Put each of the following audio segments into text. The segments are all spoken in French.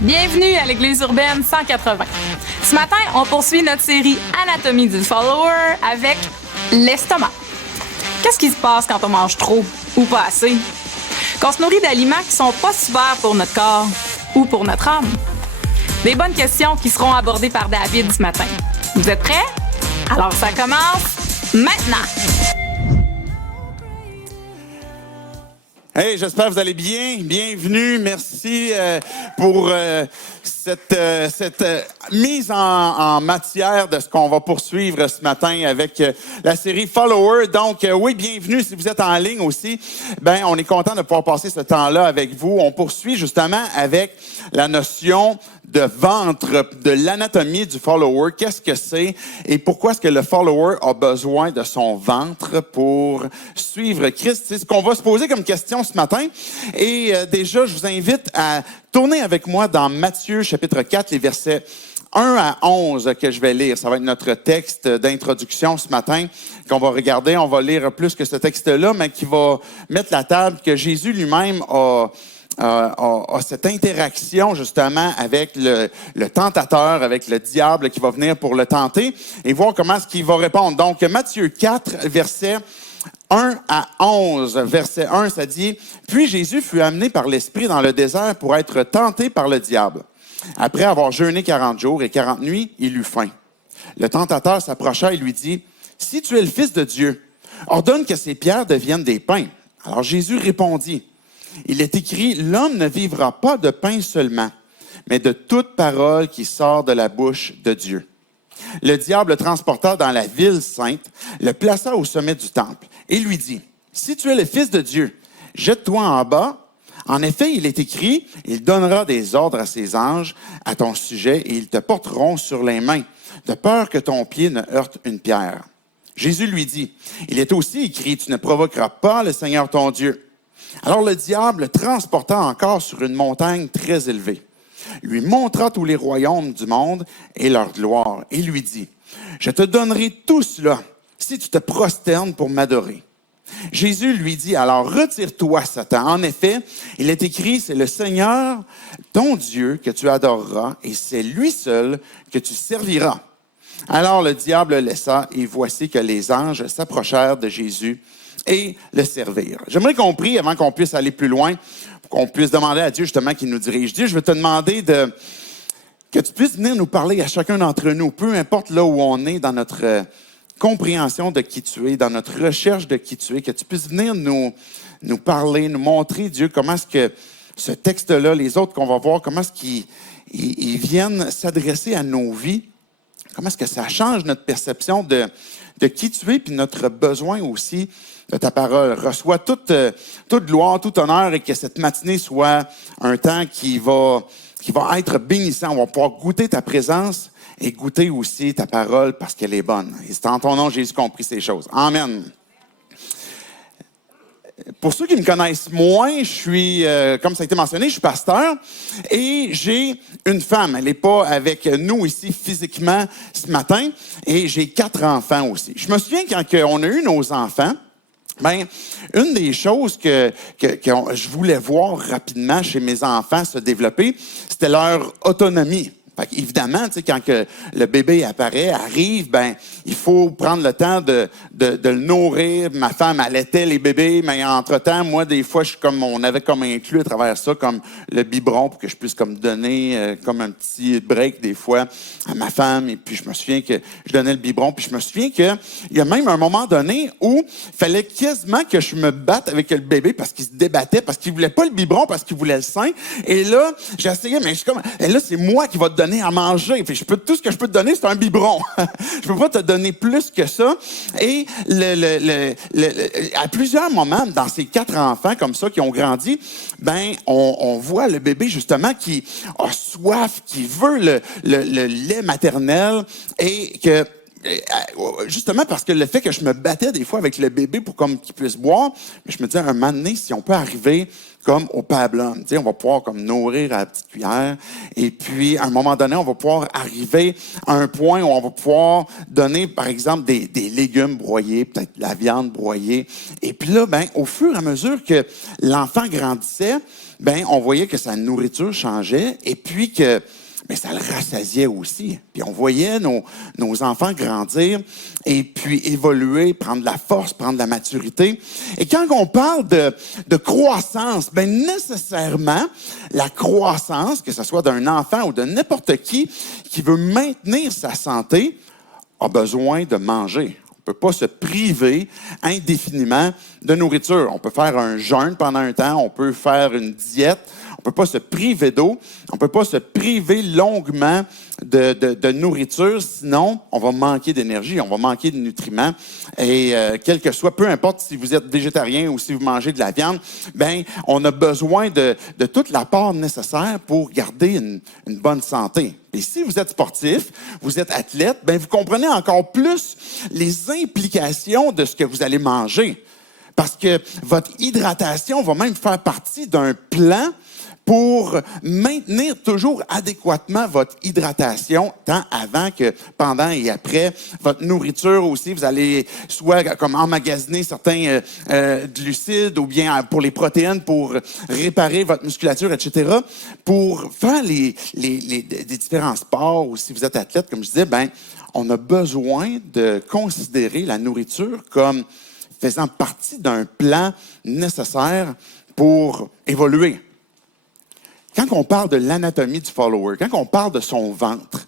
Bienvenue à l'Église urbaine 180. Ce matin, on poursuit notre série Anatomie du follower avec l'estomac. Qu'est-ce qui se passe quand on mange trop ou pas assez? Qu'on se nourrit d'aliments qui sont pas super pour notre corps ou pour notre âme? Des bonnes questions qui seront abordées par David ce matin. Vous êtes prêts? Alors ça commence maintenant! Hey, j'espère que vous allez bien. Bienvenue. Merci pour cette mise en matière de ce qu'on va poursuivre ce matin avec la série Follower. Donc, oui, bienvenue. Si vous êtes en ligne aussi, ben, on est content de pouvoir passer ce temps-là avec vous. On poursuit justement avec la notion de ventre, de l'anatomie du follower. Qu'est-ce que c'est et pourquoi est-ce que le follower a besoin de son ventre pour suivre Christ? C'est ce qu'on va se poser comme question ce matin. Et déjà, je vous invite à tourner avec moi dans Matthieu chapitre 4, les versets 1 à 11 que je vais lire. Ça va être notre texte d'introduction ce matin qu'on va regarder. On va lire plus que ce texte-là, mais qui va mettre la table que Jésus lui-même a cette interaction justement avec le tentateur, avec le diable qui va venir pour le tenter et voir comment est-ce qu'il va répondre. Donc, Matthieu 4, versets 1 à 11. Verset 1, ça dit « Puis Jésus fut amené par l'Esprit dans le désert pour être tenté par le diable. Après avoir jeûné 40 jours et 40 nuits, il eut faim. Le tentateur s'approcha et lui dit « Si tu es le Fils de Dieu, ordonne que ces pierres deviennent des pains. » Alors Jésus répondit « Il est écrit, l'homme ne vivra pas de pain seulement, mais de toute parole qui sort de la bouche de Dieu. » Le diable le transporta dans la ville sainte, le plaça au sommet du temple et lui dit, « Si tu es le Fils de Dieu, jette-toi en bas. En effet, il est écrit, il donnera des ordres à ses anges à ton sujet et ils te porteront sur les mains, de peur que ton pied ne heurte une pierre. » Jésus lui dit, « Il est aussi écrit, tu ne provoqueras pas le Seigneur ton Dieu. » Alors le diable le transporta encore sur une montagne très élevée, lui montra tous les royaumes du monde et leur gloire, et lui dit, « Je te donnerai tout cela si tu te prosternes pour m'adorer. » Jésus lui dit, « Alors retire-toi, Satan. En effet, il est écrit, c'est le Seigneur, ton Dieu, que tu adoreras, et c'est lui seul que tu serviras. » Alors le diable le laissa, et voici que les anges s'approchèrent de Jésus et le servirent. J'aimerais qu'on prie avant qu'on puisse aller plus loin, pour qu'on puisse demander à Dieu justement qu'il nous dirige. Dieu, je veux te demander que tu puisses venir nous parler à chacun d'entre nous, peu importe là où on est dans notre compréhension de qui tu es, dans notre recherche de qui tu es, que tu puisses venir nous parler, nous montrer, Dieu, comment est-ce que ce texte-là, les autres qu'on va voir, comment est-ce qu'ils viennent s'adresser à nos vies, comment est-ce que ça change notre perception de qui tu es, puis notre besoin aussi de ta parole. Reçois toute gloire, tout honneur, et que cette matinée soit un temps qui va être bénissant. On va pouvoir goûter ta présence et goûter aussi ta parole parce qu'elle est bonne. Et c'est en ton nom, Jésus, qu'on prie ces choses. Amen. Pour ceux qui me connaissent moins, je suis, comme ça a été mentionné, je suis pasteur et j'ai une femme. Elle n'est pas avec nous ici physiquement ce matin et j'ai 4 enfants aussi. Je me souviens quand on a eu nos enfants, ben, une des choses que je voulais voir rapidement chez mes enfants se développer, c'était leur autonomie. Fait qu'évidemment, tu sais, quand que le bébé arrive, ben, il faut prendre le temps de le nourrir. Ma femme allaitait les bébés, mais entre-temps, moi, des fois, on avait comme inclus à travers ça, comme le biberon pour que je puisse comme donner comme un petit break des fois à ma femme. Et puis, je me souviens que je donnais le biberon. Puis, je me souviens qu'il y a même un moment donné où il fallait quasiment que je me batte avec le bébé parce qu'il se débattait, parce qu'il voulait pas le biberon, parce qu'il voulait le sein. Et là, j'essayais, mais là, c'est moi qui va te donner à manger. Puis tout ce que je peux te donner, c'est un biberon. Je peux pas te donner plus que ça. Et à plusieurs moments, dans ces 4 enfants comme ça qui ont grandi, ben on voit le bébé justement qui a soif, qui veut le lait maternel et que justement parce que le fait que je me battais des fois avec le bébé pour comme qu'il puisse boire, mais je me disais, un moment donné, si on peut arriver comme au pablum, on va pouvoir comme nourrir à la petite cuillère, et puis à un moment donné, on va pouvoir arriver à un point où on va pouvoir donner, par exemple, des légumes broyés, peut-être de la viande broyée, et puis là, au fur et à mesure que l'enfant grandissait, on voyait que sa nourriture changeait, et puis que ça le rassasiait aussi. Puis on voyait nos enfants grandir et puis évoluer, prendre de la force, prendre de la maturité. Et quand on parle de croissance, nécessairement, la croissance, que ce soit d'un enfant ou de n'importe qui veut maintenir sa santé, a besoin de manger. On ne peut pas se priver indéfiniment de nourriture. On peut faire un jeûne pendant un temps, on peut faire une diète, on ne peut pas se priver d'eau, on ne peut pas se priver longuement de nourriture, sinon on va manquer d'énergie, on va manquer de nutriments. Et quel que soit, peu importe si vous êtes végétarien ou si vous mangez de la viande, on a besoin de toute l'apport nécessaire pour garder une bonne santé. Et si vous êtes sportif, vous êtes athlète, vous comprenez encore plus les implications de ce que vous allez manger. Parce que votre hydratation va même faire partie d'un plan pour maintenir toujours adéquatement votre hydratation, tant avant que pendant et après. Votre nourriture aussi, vous allez soit comme emmagasiner certains glucides ou bien pour les protéines, pour réparer votre musculature, etc. Pour faire des différents sports, ou si vous êtes athlète, comme je disais, on a besoin de considérer la nourriture comme faisant partie d'un plan nécessaire pour évoluer. Quand on parle de l'anatomie du follower, quand on parle de son ventre,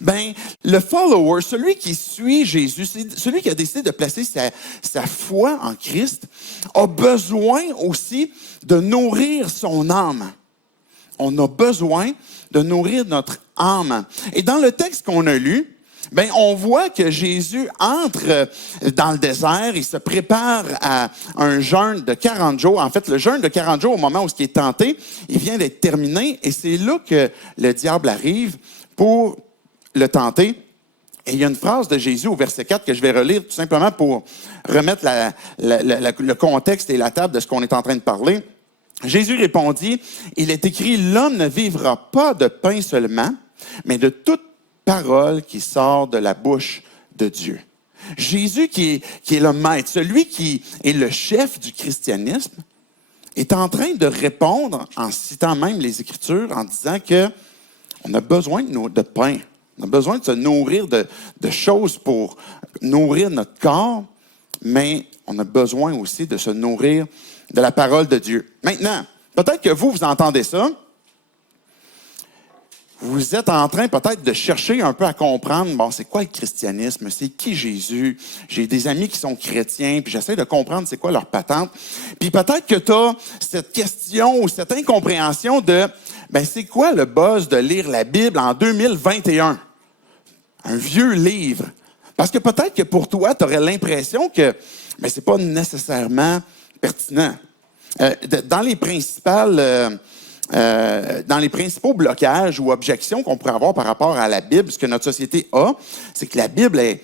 le follower, celui qui suit Jésus, celui qui a décidé de placer sa foi en Christ, a besoin aussi de nourrir son âme. On a besoin de nourrir notre âme. Et dans le texte qu'on a lu, on voit que Jésus entre dans le désert, il se prépare à un jeûne de 40 jours. En fait, le jeûne de 40 jours, au moment où il est tenté, il vient d'être terminé et c'est là que le diable arrive pour le tenter. Et il y a une phrase de Jésus au verset 4 que je vais relire tout simplement pour remettre le contexte et la table de ce qu'on est en train de parler. Jésus répondit, « Il est écrit, l'homme ne vivra pas de pain seulement, mais de toute parole qui sort de la bouche de Dieu. » Jésus, qui est le maître, celui qui est le chef du christianisme, est en train de répondre, en citant même les Écritures, en disant que on a besoin de pain, on a besoin de se nourrir de choses pour nourrir notre corps, mais on a besoin aussi de se nourrir de la parole de Dieu. Maintenant, peut-être que vous entendez ça, vous êtes en train peut-être de chercher un peu à comprendre, c'est quoi le christianisme? C'est qui Jésus? J'ai des amis qui sont chrétiens, puis j'essaie de comprendre c'est quoi leur patente. Puis peut-être que tu as cette question ou cette incompréhension de, c'est quoi le buzz de lire la Bible en 2021? Un vieux livre. Parce que peut-être que pour toi, tu aurais l'impression que c'est pas nécessairement pertinent. Dans les principaux blocages ou objections qu'on pourrait avoir par rapport à la Bible, ce que notre société a, c'est que la Bible est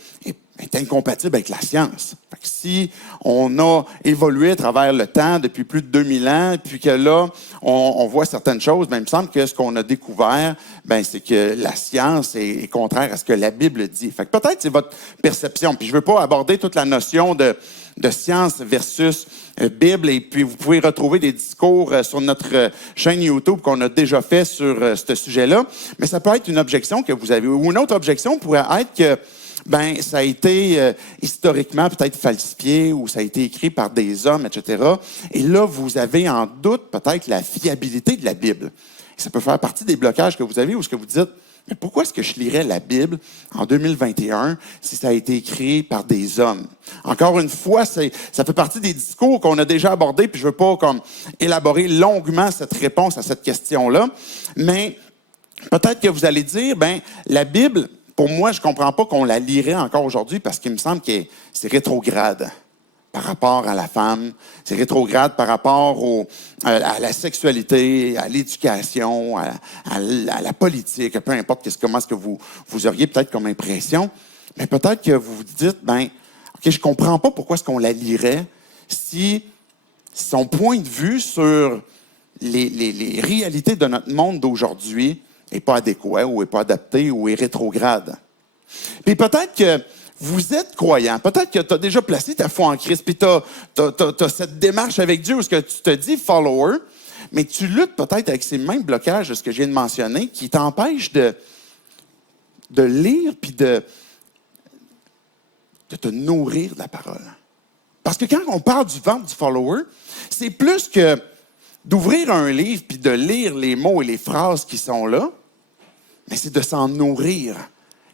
incompatible avec la science. Fait que si on a évolué à travers le temps depuis plus de 2000 ans, puis que là, on voit certaines choses, il me semble que ce qu'on a découvert, c'est que la science est contraire à ce que la Bible dit. Fait que peut-être c'est votre perception. Puis je veux pas aborder toute la notion de science versus Bible, et puis vous pouvez retrouver des discours sur notre chaîne YouTube qu'on a déjà fait sur ce sujet-là, mais ça peut être une objection que vous avez, ou une autre objection pourrait être que ça a été historiquement peut-être falsifié, ou ça a été écrit par des hommes, etc. Et là, vous avez en doute peut-être la fiabilité de la Bible. Et ça peut faire partie des blocages que vous avez, ou ce que vous dites, mais pourquoi est-ce que je lirais la Bible en 2021 si ça a été écrit par des hommes? Encore une fois, ça fait partie des discours qu'on a déjà abordés, puis je veux pas élaborer longuement cette réponse à cette question-là, mais peut-être que vous allez dire, la Bible, pour moi, je comprends pas qu'on la lirait encore aujourd'hui parce qu'il me semble que c'est rétrograde par rapport à la femme, c'est rétrograde par rapport à la sexualité, à l'éducation, à la politique, peu importe comment est-ce que vous auriez peut-être comme impression. Mais peut-être que vous vous dites, OK, je comprends pas pourquoi est-ce qu'on la lirait si son point de vue sur les réalités de notre monde d'aujourd'hui n'est pas adéquat ou n'est pas adapté ou est rétrograde. Puis peut-être que vous êtes croyant, peut-être que tu as déjà placé ta foi en Christ, puis tu as cette démarche avec Dieu où tu te dis follower, mais tu luttes peut-être avec ces mêmes blocages de ce que je viens de mentionner qui t'empêchent de lire puis de te nourrir de la parole. Parce que quand on parle du ventre du follower, c'est plus que d'ouvrir un livre puis de lire les mots et les phrases qui sont là, mais c'est de s'en nourrir.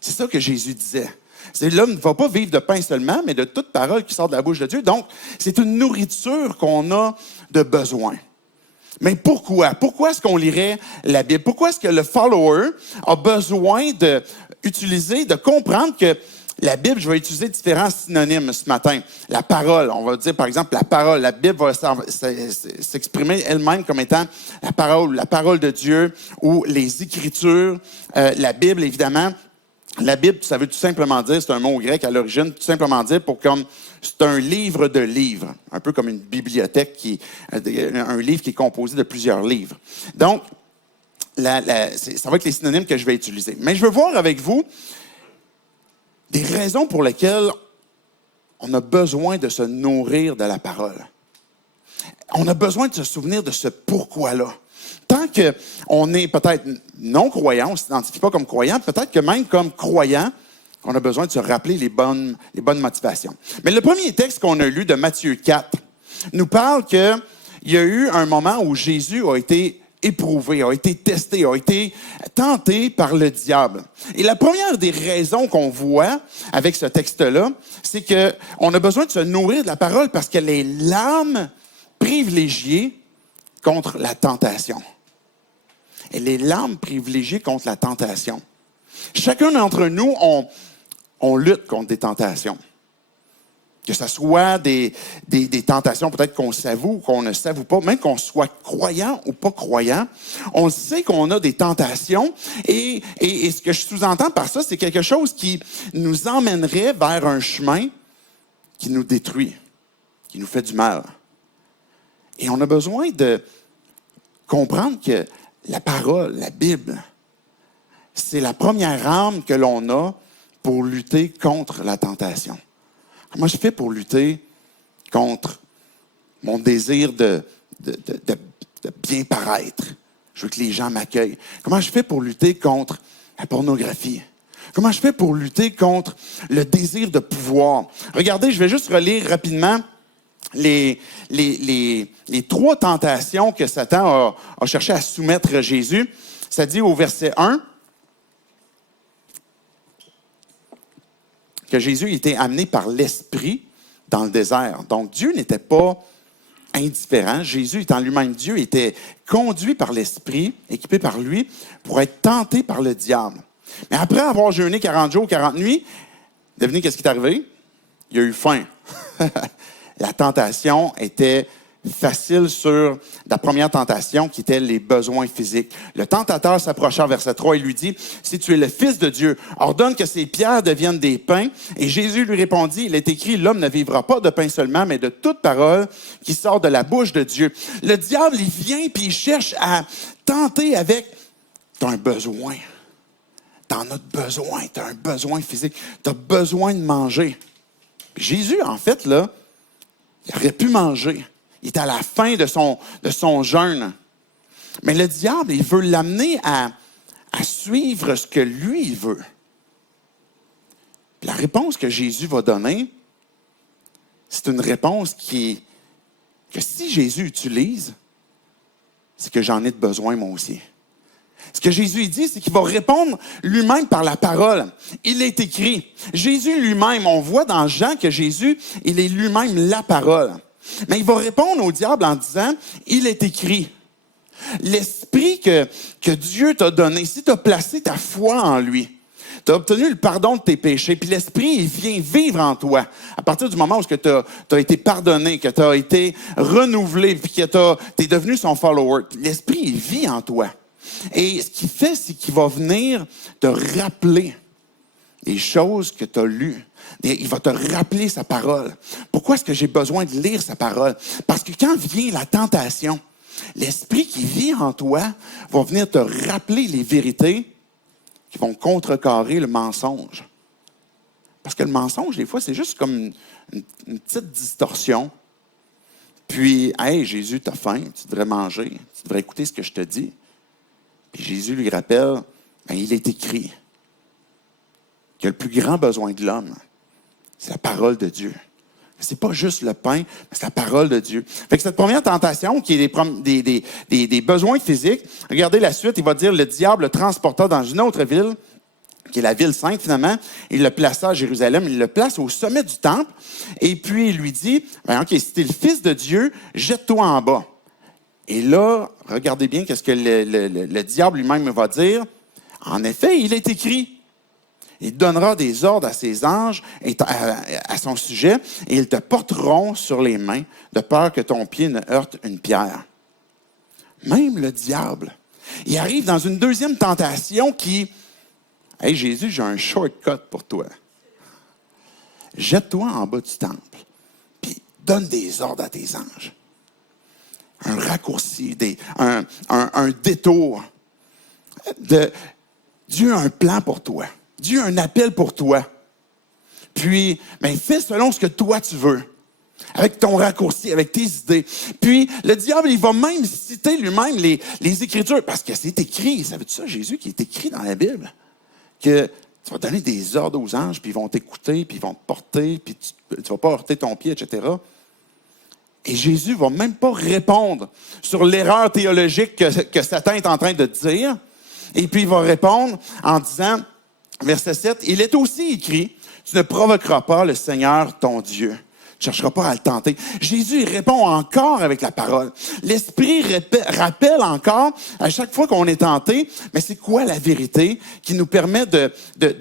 C'est ça que Jésus disait. C'est l'homme ne va pas vivre de pain seulement, mais de toute parole qui sort de la bouche de Dieu. Donc, c'est une nourriture qu'on a de besoin. Mais pourquoi? Pourquoi est-ce qu'on lirait la Bible? Pourquoi est-ce que le follower a besoin de comprendre que la Bible, je vais utiliser différents synonymes ce matin. La parole, on va dire par exemple la parole. La Bible va s'exprimer elle-même comme étant la parole de Dieu ou les Écritures. La Bible, évidemment. La Bible, ça veut tout simplement dire, c'est un mot grec à l'origine, tout simplement dire c'est un livre de livres, un peu comme une bibliothèque, un livre qui est composé de plusieurs livres. Donc, ça va être les synonymes que je vais utiliser. Mais je veux voir avec vous des raisons pour lesquelles on a besoin de se nourrir de la parole. On a besoin de se souvenir de ce pourquoi-là. Tant qu'on est peut-être non-croyant, on ne s'identifie pas comme croyant, peut-être que même comme croyant, on a besoin de se rappeler les bonnes motivations. Mais le premier texte qu'on a lu de Matthieu 4 nous parle qu'il y a eu un moment où Jésus a été éprouvé, a été testé, a été tenté par le diable. Et la première des raisons qu'on voit avec ce texte-là, c'est qu'on a besoin de se nourrir de la parole parce qu'elle est l'arme privilégiée contre la tentation. Elle est l'arme privilégiée contre la tentation. Chacun d'entre nous, on lutte contre des tentations. Que ce soit des tentations peut-être qu'on s'avoue ou qu'on ne s'avoue pas, même qu'on soit croyant ou pas croyant, on sait qu'on a des tentations et ce que je sous-entends par ça, c'est quelque chose qui nous emmènerait vers un chemin qui nous détruit, qui nous fait du mal. Et on a besoin de comprendre que la parole, la Bible, c'est la première arme que l'on a pour lutter contre la tentation. Comment je fais pour lutter contre mon désir de bien paraître? Je veux que les gens m'accueillent. Comment je fais pour lutter contre la pornographie? Comment je fais pour lutter contre le désir de pouvoir? Regardez, je vais juste relire rapidement les 3 tentations que Satan a cherché à soumettre Jésus. Ça dit au verset 1 que Jésus était amené par l'Esprit dans le désert. Donc Dieu n'était pas indifférent. Jésus étant lui-même Dieu, était conduit par l'Esprit, équipé par lui, pour être tenté par le diable. Mais après avoir jeûné 40 jours, 40 nuits, devinez qu'est-ce qui est arrivé? Il a eu faim. La tentation était facile sur la première tentation qui était les besoins physiques. Le tentateur s'approcha, verset 3, et lui dit, « Si tu es le Fils de Dieu, ordonne que ces pierres deviennent des pains. » Et Jésus lui répondit, « Il est écrit, l'homme ne vivra pas de pain seulement, mais de toute parole qui sort de la bouche de Dieu. » Le diable, il vient puis il cherche à tenter avec « T'as un besoin. T'en as besoin. T'as un besoin physique. T'as besoin de manger. » Puis Jésus, en fait, là, il aurait pu manger. Il est à la fin de son jeûne. Mais le diable, il veut l'amener à suivre ce que lui, il veut. Puis la réponse que Jésus va donner, c'est une réponse que si Jésus utilise, c'est que j'en ai de besoin moi aussi. Ce que Jésus dit, c'est qu'il va répondre lui-même par la parole. Il est écrit. Jésus lui-même, on voit dans Jean que Jésus, il est lui-même la parole. Mais il va répondre au diable en disant, il est écrit. L'esprit que Dieu t'a donné, si tu as placé ta foi en lui, tu as obtenu le pardon de tes péchés, puis l'Esprit, il vient vivre en toi. À partir du moment où tu as été pardonné, que tu as été renouvelé, puis que tu es devenu son follower, l'Esprit, il vit en toi. Et ce qu'il fait, c'est qu'il va venir te rappeler les choses que tu as lues. Il va te rappeler sa parole. Pourquoi est-ce que j'ai besoin de lire sa parole? Parce que quand vient la tentation, l'Esprit qui vit en toi va venir te rappeler les vérités qui vont contrecarrer le mensonge. Parce que le mensonge, des fois, c'est juste comme une petite distorsion. Puis, hey, Jésus, t'as faim, tu devrais manger, tu devrais écouter ce que je te dis. Puis Jésus lui rappelle, il est écrit que le plus grand besoin de l'homme, c'est la parole de Dieu. C'est pas juste le pain, mais c'est la parole de Dieu. Fait que cette première tentation, qui est des besoins physiques, regardez la suite, il va dire, le diable le transporta dans une autre ville, qui est la ville sainte finalement, il le plaça à Jérusalem, il le place au sommet du temple, et puis il lui dit, OK, si tu es le Fils de Dieu, jette-toi en bas. Et là, regardez bien qu'est-ce que le diable lui-même va dire. En effet, il est écrit, il donnera des ordres à ses anges à son sujet, et ils te porteront sur les mains, de peur que ton pied ne heurte une pierre. Même le diable, il arrive dans une deuxième tentation qui... Hey Jésus, j'ai un shortcut pour toi. Jette-toi en bas du temple, puis donne des ordres à tes anges. Un raccourci, un détour. Dieu a un plan pour toi. Dieu a un appel pour toi. Puis, fais selon ce que toi tu veux. Avec ton raccourci, avec tes idées. Puis, le diable, il va même citer lui-même les Écritures. Parce que c'est écrit. Savais-tu ça, Jésus, qui est écrit dans la Bible? Que tu vas donner des ordres aux anges, puis ils vont t'écouter, puis ils vont te porter, puis tu ne vas pas heurter ton pied, etc. Et Jésus ne va même pas répondre sur l'erreur théologique que Satan est en train de dire. Et puis il va répondre en disant, verset 7, « Il est aussi écrit, tu ne provoqueras pas le Seigneur ton Dieu. » Tu ne chercheras pas à le tenter. Jésus il répond encore avec la parole. L'Esprit rappelle encore, à chaque fois qu'on est tenté, mais c'est quoi la vérité qui nous permet de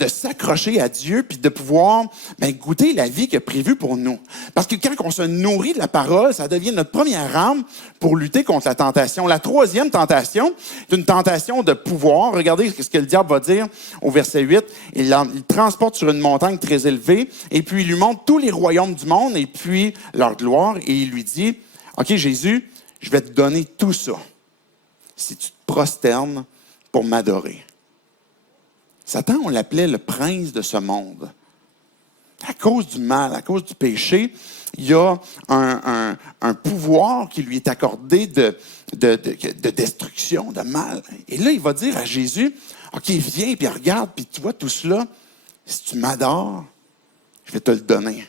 s'accrocher à Dieu puis de pouvoir goûter la vie qu'il a prévue pour nous. Parce que quand on se nourrit de la parole, ça devient notre première arme pour lutter contre la tentation. La troisième tentation, c'est une tentation de pouvoir. Regardez ce que le diable va dire au verset 8. Il transporte sur une montagne très élevée et puis il lui montre tous les royaumes du monde et puis leur gloire, et il lui dit, « OK, Jésus, je vais te donner tout ça si tu te prosternes pour m'adorer. » Satan, on l'appelait le prince de ce monde. À cause du mal, à cause du péché, il y a un pouvoir qui lui est accordé de destruction, de mal. Et là, il va dire à Jésus, « OK, viens, puis regarde, puis tu vois tout cela, si tu m'adores, je vais te le donner. »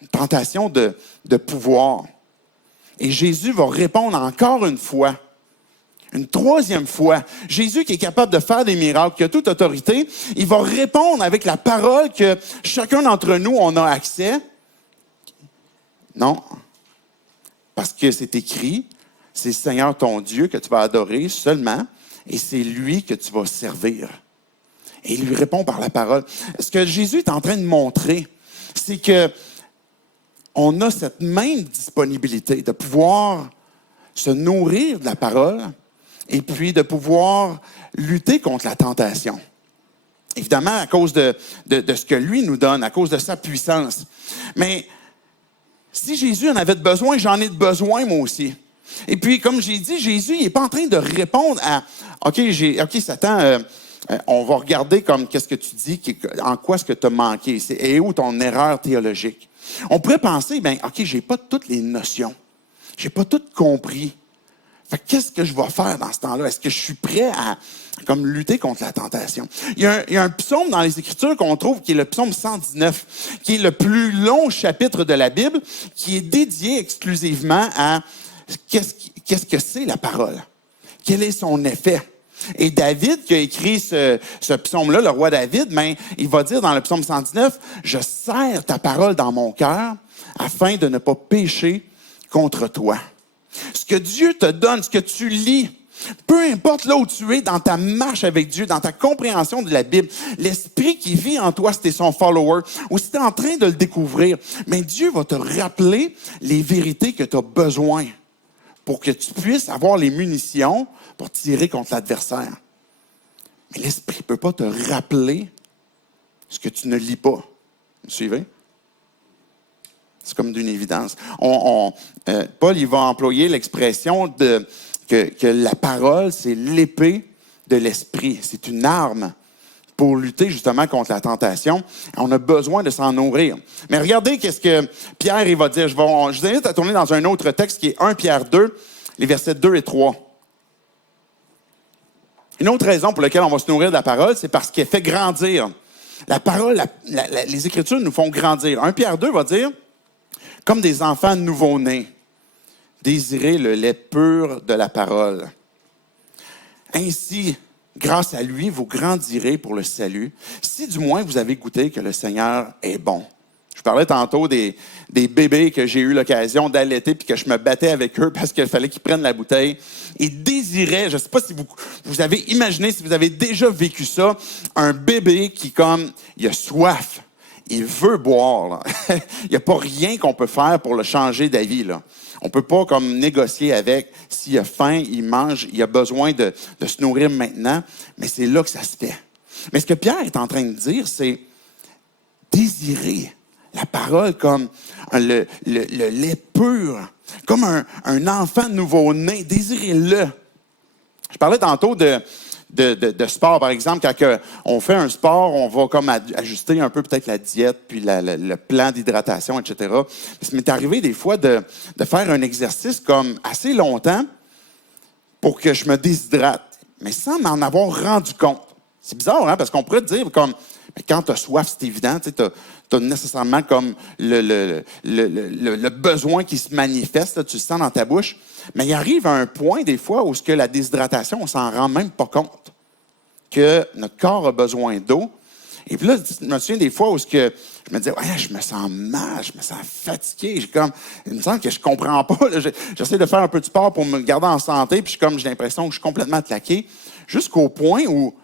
Une tentation de pouvoir. Et Jésus va répondre encore une fois, une troisième fois. Jésus qui est capable de faire des miracles, qui a toute autorité, il va répondre avec la parole que chacun d'entre nous, on a accès. Non, parce que c'est écrit, c'est le Seigneur ton Dieu que tu vas adorer seulement, et c'est lui que tu vas servir. Et il lui répond par la parole. Ce que Jésus est en train de montrer, c'est que on a cette même disponibilité de pouvoir se nourrir de la parole et puis de pouvoir lutter contre la tentation. Évidemment, à cause de ce que lui nous donne, à cause de sa puissance. Mais si Jésus en avait besoin, j'en ai besoin moi aussi. Et puis, comme j'ai dit, Jésus il n'est pas en train de répondre à « OK, Satan, on va regarder comme qu'est-ce que tu dis, en quoi est-ce que tu as manqué, et où ton erreur théologique. » On pourrait penser, OK, j'ai pas toutes les notions. J'ai pas tout compris. Fait que qu'est-ce que je vais faire dans ce temps-là? Est-ce que je suis prêt à comme lutter contre la tentation? Il y a un psaume dans les Écritures qu'on trouve qui est le psaume 119, qui est le plus long chapitre de la Bible, qui est dédié exclusivement à qu'est-ce que c'est la parole? Quel est son effet? Et David, qui a écrit ce psaume-là, le roi David, il va dire dans le psaume 119, « Je serre ta parole dans mon cœur afin de ne pas pécher contre toi. » Ce que Dieu te donne, ce que tu lis, peu importe là où tu es dans ta marche avec Dieu, dans ta compréhension de la Bible, l'Esprit qui vit en toi, si tu es son follower, ou si tu es en train de le découvrir, mais Dieu va te rappeler les vérités que tu as besoin pour que tu puisses avoir les munitions pour tirer contre l'adversaire. Mais l'Esprit ne peut pas te rappeler ce que tu ne lis pas. Vous me suivez? C'est comme d'une évidence. Paul, il va employer l'expression que la parole, c'est l'épée de l'esprit. C'est une arme pour lutter justement contre la tentation. On a besoin de s'en nourrir. Mais regardez qu'est-ce que Pierre il va dire. Je vous invite à tourner dans un autre texte qui est 1 Pierre 2, les versets 2 et 3. Une autre raison pour laquelle on va se nourrir de la parole, c'est parce qu'elle fait grandir. La parole, les Écritures nous font grandir. 1 Pierre 2 va dire, comme des enfants nouveau-nés, désirez le lait pur de la parole. Ainsi, grâce à lui, vous grandirez pour le salut, si du moins vous avez goûté que le Seigneur est bon. Je parlais tantôt des bébés que j'ai eu l'occasion d'allaiter puis que je me battais avec eux parce qu'il fallait qu'ils prennent la bouteille. Ils désiraient, je ne sais pas si vous avez imaginé, si vous avez déjà vécu ça, un bébé qui, comme, il a soif, il veut boire. Là. Il n'y a pas rien qu'on peut faire pour le changer d'avis. Là. On ne peut pas comme négocier avec. S'il a faim, il mange, il a besoin de se nourrir maintenant. Mais c'est là que ça se fait. Mais ce que Pierre est en train de dire, c'est désirer la parole comme le lait pur, comme un enfant nouveau-né. Désirez-le. Je parlais tantôt de sport, par exemple. Quand on fait un sport, on va comme ajuster un peu peut-être la diète, puis le plan d'hydratation, etc. Ça m'est arrivé des fois de faire un exercice comme assez longtemps pour que je me déshydrate, mais sans m'en avoir rendu compte. C'est bizarre, hein? Parce qu'on pourrait te dire comme, mais quand tu as soif, c'est évident, tu as nécessairement comme le besoin qui se manifeste, là, tu le sens dans ta bouche. Mais il arrive à un point, des fois, où la déshydratation, on s'en rend même pas compte. Que notre corps a besoin d'eau. Et puis là, je me souviens des fois où je me disais, ouais, je me sens mal, je me sens fatigué. Il me semble que je comprends pas. Là, j'essaie de faire un peu de sport pour me garder en santé, puis j'ai l'impression que je suis complètement claqué. Jusqu'au point où,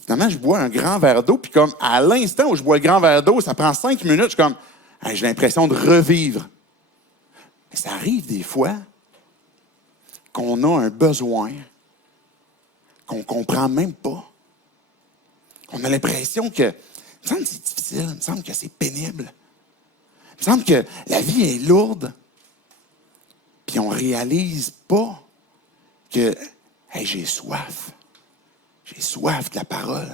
finalement, je bois un grand verre d'eau, puis comme à l'instant où je bois le grand verre d'eau, ça prend 5 minutes, je suis comme, hey, j'ai l'impression de revivre. Mais ça arrive des fois qu'on a un besoin qu'on ne comprend même pas. On a l'impression que, il me semble que c'est difficile, il me semble que c'est pénible. Il me semble que la vie est lourde, puis on ne réalise pas que, hey, j'ai soif. J'ai soif de la parole.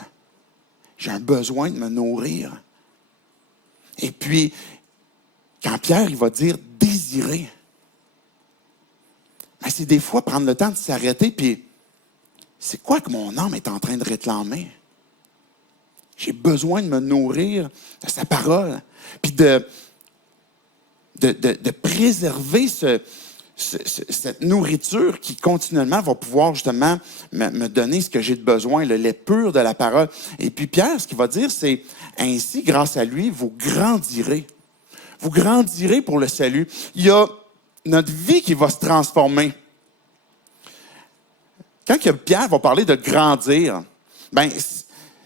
J'ai un besoin de me nourrir. Et puis, quand Pierre, il va dire « désirer », ben, c'est des fois prendre le temps de s'arrêter, puis c'est quoi que mon âme est en train de réclamer? J'ai besoin de me nourrir de sa parole, puis de préserver cette nourriture qui continuellement va pouvoir justement me donner ce que j'ai de besoin, le lait pur de la parole. Et puis Pierre, ce qu'il va dire, c'est « Ainsi, grâce à lui, vous grandirez. Vous grandirez pour le salut. » Il y a notre vie qui va se transformer. Quand Pierre va parler de grandir, ben,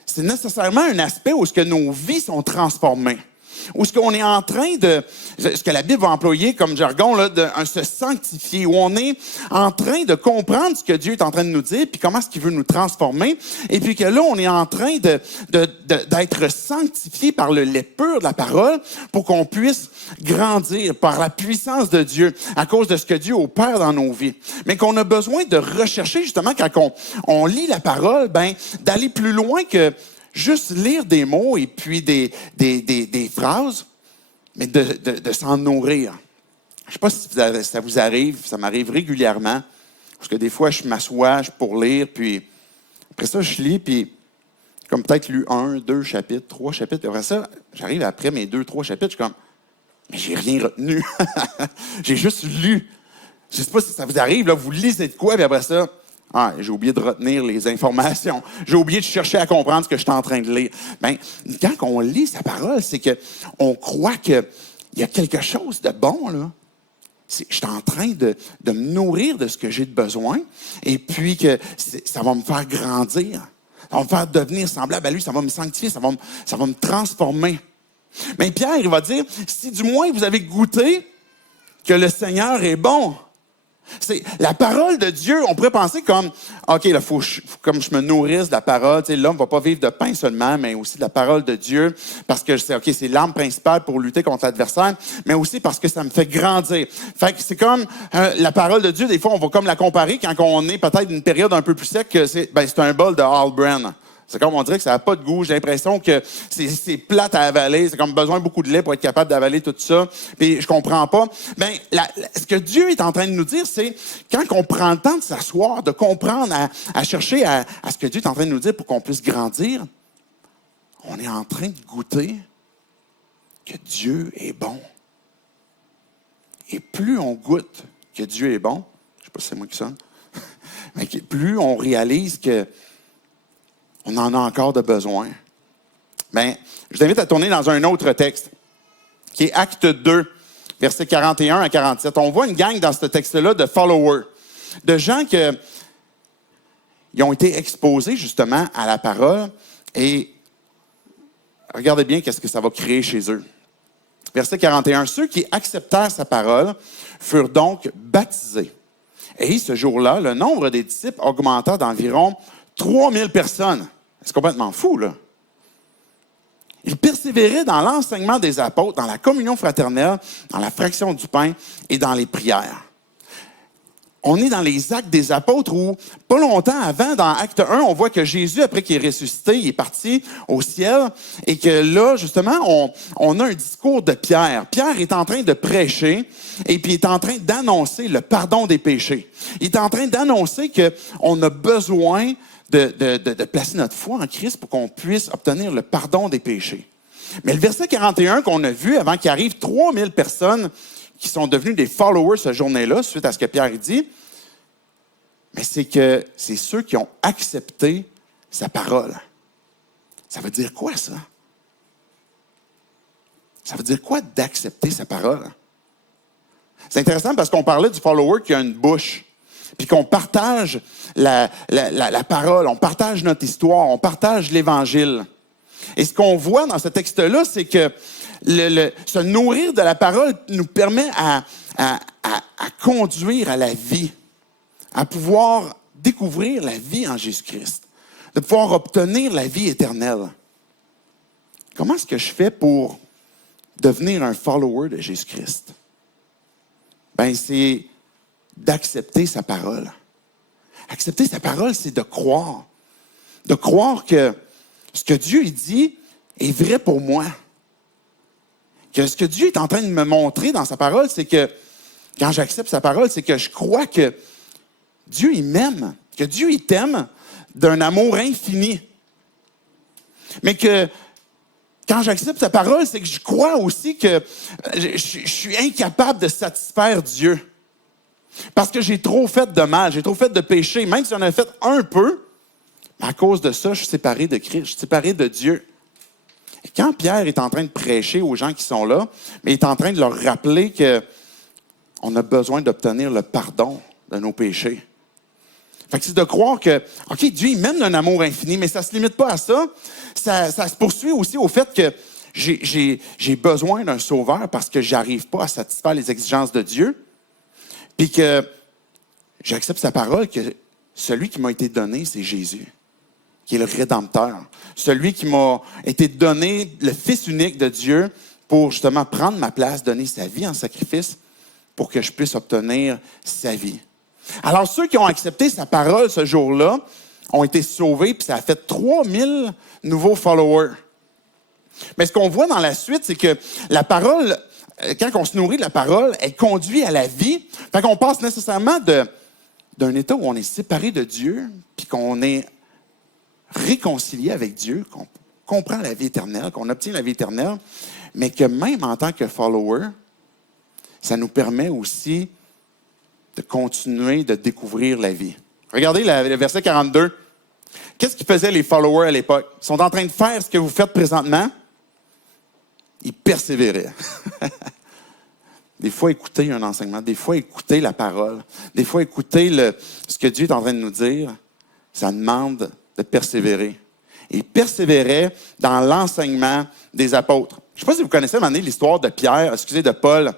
c'est nécessairement un aspect où nos vies sont transformées. Où est-ce qu'on est en train ce que la Bible va employer comme jargon, là, de se sanctifier, où on est en train de comprendre ce que Dieu est en train de nous dire, puis comment est-ce qu'il veut nous transformer, et puis que là, on est en train d'être sanctifié par le lait pur de la parole pour qu'on puisse grandir par la puissance de Dieu à cause de ce que Dieu opère dans nos vies. Mais qu'on a besoin de rechercher, justement, quand on lit la parole, ben, d'aller plus loin que juste lire des mots et puis des phrases, mais de s'en nourrir. Je ne sais pas si ça vous arrive, ça m'arrive régulièrement, parce que des fois, je m'assois pour lire, puis après ça, je lis, puis comme peut-être lu 1, 2 chapitres, 3 chapitres, puis après ça, j'arrive après mes 2, 3 chapitres, je suis comme, mais j'ai rien retenu. J'ai juste lu. Je ne sais pas si ça vous arrive, là, vous lisez de quoi, puis après ça, ah, j'ai oublié de retenir les informations. J'ai oublié de chercher à comprendre ce que je suis en train de lire. Bien, quand on lit sa parole, c'est qu'on croit qu'il y a quelque chose de bon, là. Je suis en train de me nourrir de ce que j'ai de besoin, et puis que ça va me faire grandir. Ça va me faire devenir semblable à lui, ça va me sanctifier, ça va me transformer. Mais Pierre, il va dire, si du moins vous avez goûté que le Seigneur est bon, C'est la parole de Dieu. On pourrait penser comme, OK, là, faut comme je me nourrisse de la parole. Tu sais, l'homme va pas vivre de pain seulement, mais aussi de la parole de Dieu, parce que c'est OK, c'est l'arme principale pour lutter contre l'adversaire, mais aussi parce que ça me fait grandir. Fait que c'est comme la parole de Dieu. Des fois, on va comme la comparer quand on est peut-être d'une période un peu plus sec. C'est un bol de All-Bran. C'est comme on dirait que ça n'a pas de goût. J'ai l'impression que c'est plate à avaler. C'est comme besoin de beaucoup de lait pour être capable d'avaler tout ça. Puis je comprends pas. Ben, ce que Dieu est en train de nous dire, c'est quand on prend le temps de s'asseoir, de comprendre, à chercher à ce que Dieu est en train de nous dire pour qu'on puisse grandir, on est en train de goûter que Dieu est bon. Et plus on goûte que Dieu est bon, je sais pas si c'est moi qui sonne, mais plus on réalise que on en a encore de besoin. Bien, je vous invite à tourner dans un autre texte, qui est Acte 2, versets 41 à 47. On voit une gang dans ce texte-là de followers, de gens qui ont été exposés justement à la parole et regardez bien qu'est-ce que ça va créer chez eux. Verset 41. Ceux qui acceptèrent sa parole furent donc baptisés. Et ce jour-là, le nombre des disciples augmenta d'environ 3000 personnes. C'est complètement fou, là. Ils persévéraient dans l'enseignement des apôtres, dans la communion fraternelle, dans la fraction du pain et dans les prières. On est dans les actes des apôtres où, pas longtemps avant, dans Acte 1, on voit que Jésus, après qu'il est ressuscité, il est parti au ciel et que là, justement, on a un discours de Pierre. Pierre est en train de prêcher et puis il est en train d'annoncer le pardon des péchés. Il est en train d'annoncer qu'on a besoin de placer notre foi en Christ pour qu'on puisse obtenir le pardon des péchés. Mais le verset 41 qu'on a vu, avant qu'il arrive 3000 personnes qui sont devenus des followers ce journée-là, suite à ce que Pierre dit, mais c'est que c'est ceux qui ont accepté sa parole. Ça veut dire quoi, ça? Ça veut dire quoi d'accepter sa parole? C'est intéressant parce qu'on parlait du follower qui a une bouche, puis qu'on partage la parole, on partage notre histoire, on partage l'Évangile. Et ce qu'on voit dans ce texte-là, c'est que se nourrir de la parole nous permet à conduire à la vie, à pouvoir découvrir la vie en Jésus-Christ, de pouvoir obtenir la vie éternelle. Comment est-ce que je fais pour devenir un follower de Jésus-Christ? Ben, c'est d'accepter sa parole. Accepter sa parole, c'est de croire. De croire que ce que Dieu dit est vrai pour moi. Que ce que Dieu est en train de me montrer dans sa parole, c'est que quand j'accepte sa parole, c'est que je crois que Dieu, il m'aime, que Dieu, il t'aime d'un amour infini. Mais que quand j'accepte sa parole, c'est que je crois aussi que je suis incapable de satisfaire Dieu. Parce que j'ai trop fait de mal, j'ai trop fait de péché. Même si j'en ai fait un peu, à cause de ça, je suis séparé de Christ, je suis séparé de Dieu. Et quand Pierre est en train de prêcher aux gens qui sont là, mais il est en train de leur rappeler qu'on a besoin d'obtenir le pardon de nos péchés. Fait que c'est de croire que, OK, Dieu, il m'aime d'un amour infini, mais ça ne se limite pas à ça. Ça se poursuit aussi au fait que j'ai besoin d'un sauveur parce que je n'arrive pas à satisfaire les exigences de Dieu. Puis que j'accepte sa parole que celui qui m'a été donné, c'est Jésus, qui est le Rédempteur. Celui qui m'a été donné, le Fils unique de Dieu, pour justement prendre ma place, donner sa vie en sacrifice pour que je puisse obtenir sa vie. Alors, ceux qui ont accepté sa parole ce jour-là ont été sauvés, puis ça a fait 3000 nouveaux followers. Mais ce qu'on voit dans la suite, c'est que la parole, quand on se nourrit de la parole, elle conduit à la vie. Fait qu'on passe nécessairement d'un état où on est séparé de Dieu, puis qu'on est réconcilié avec Dieu, qu'on comprend la vie éternelle, qu'on obtient la vie éternelle, mais que même en tant que follower, ça nous permet aussi de continuer de découvrir la vie. Regardez le verset 42. Qu'est-ce qu'ils faisaient les followers à l'époque? Ils sont en train de faire ce que vous faites présentement. Ils persévéraient. Des fois, écouter un enseignement, des fois, écouter la parole, des fois, écouter ce que Dieu est en train de nous dire, ça demande de persévérer. Et ils persévéraient dans l'enseignement des apôtres. Je ne sais pas si vous connaissez à un moment donné l'histoire de Pierre, de Paul,